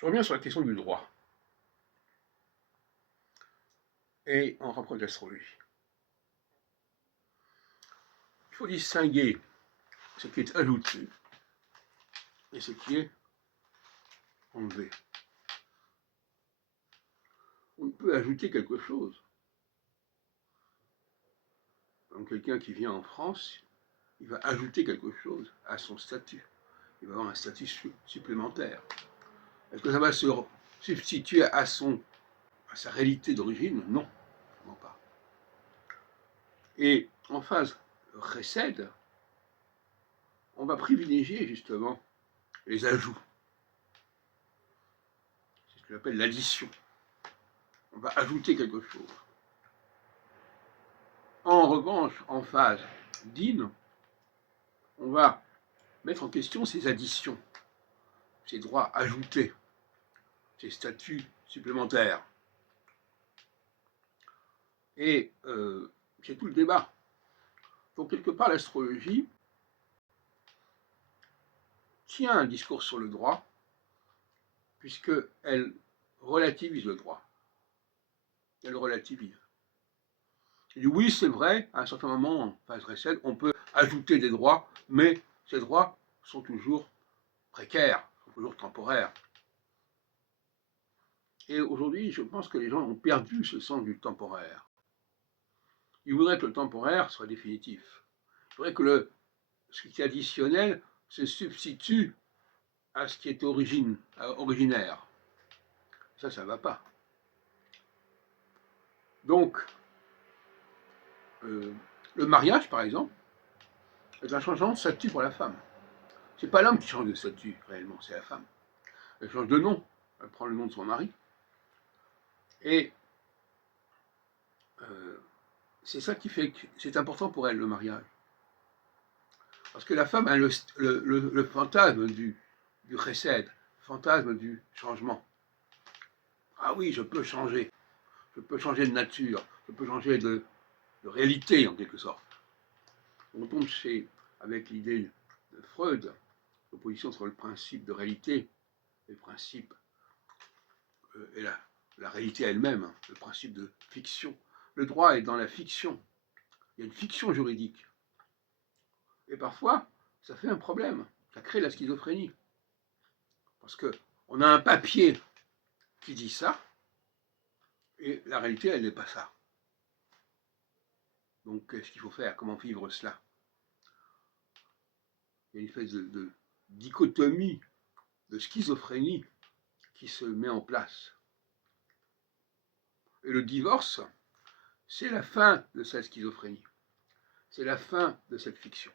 Je reviens sur la question du droit et en rapport avec l'astrologie. Il faut distinguer ce qui est ajouté et ce qui est enlevé. On peut ajouter quelque chose. Donc quelqu'un qui vient en France, il va ajouter quelque chose à son statut. Il va avoir un statut supplémentaire. Est-ce que ça va se substituer à sa réalité d'origine? Non, vraiment pas. Et en phase récède, on va privilégier justement les ajouts. C'est ce que j'appelle l'addition. On va ajouter quelque chose. En revanche, en phase dîne, on va mettre en question ces additions, ces droits ajoutés, ces statuts supplémentaires. Et c'est tout le débat. Donc quelque part, l'astrologie tient un discours sur le droit, puisqu'elle relativise le droit. Elle relativise. Elle dit oui, c'est vrai, à un certain moment, en phase récède, on peut ajouter des droits, mais ces droits sont toujours précaires, sont toujours temporaires. Et aujourd'hui, je pense que les gens ont perdu ce sens du temporaire. Ils voudraient que le temporaire soit définitif. Ils voudraient que ce qui est additionnel se substitue à ce qui est originaire. Ça ne va pas. Donc, le mariage, par exemple, est un changement de statut pour la femme. Ce n'est pas l'homme qui change de statut, réellement, c'est la femme. Elle change de nom, elle prend le nom de son mari. Et c'est ça qui fait que c'est important pour elle, le mariage. Parce que la femme a le fantasme du récède, le fantasme du changement. Ah oui, je peux changer de nature, je peux changer de réalité en quelque sorte. On tombe avec l'idée de Freud, l'opposition entre le principe de réalité et le principe et la réalité elle-même, le principe de fiction. Le droit est dans la fiction. Il y a une fiction juridique. Et parfois, ça fait un problème. Ça crée la schizophrénie. Parce qu'on a un papier qui dit ça, et la réalité, elle n'est pas ça. Donc, qu'est-ce qu'il faut faire? Comment vivre cela? Il y a une espèce de dichotomie, de schizophrénie qui se met en place. Et le divorce, c'est la fin de cette schizophrénie. C'est la fin de cette fiction.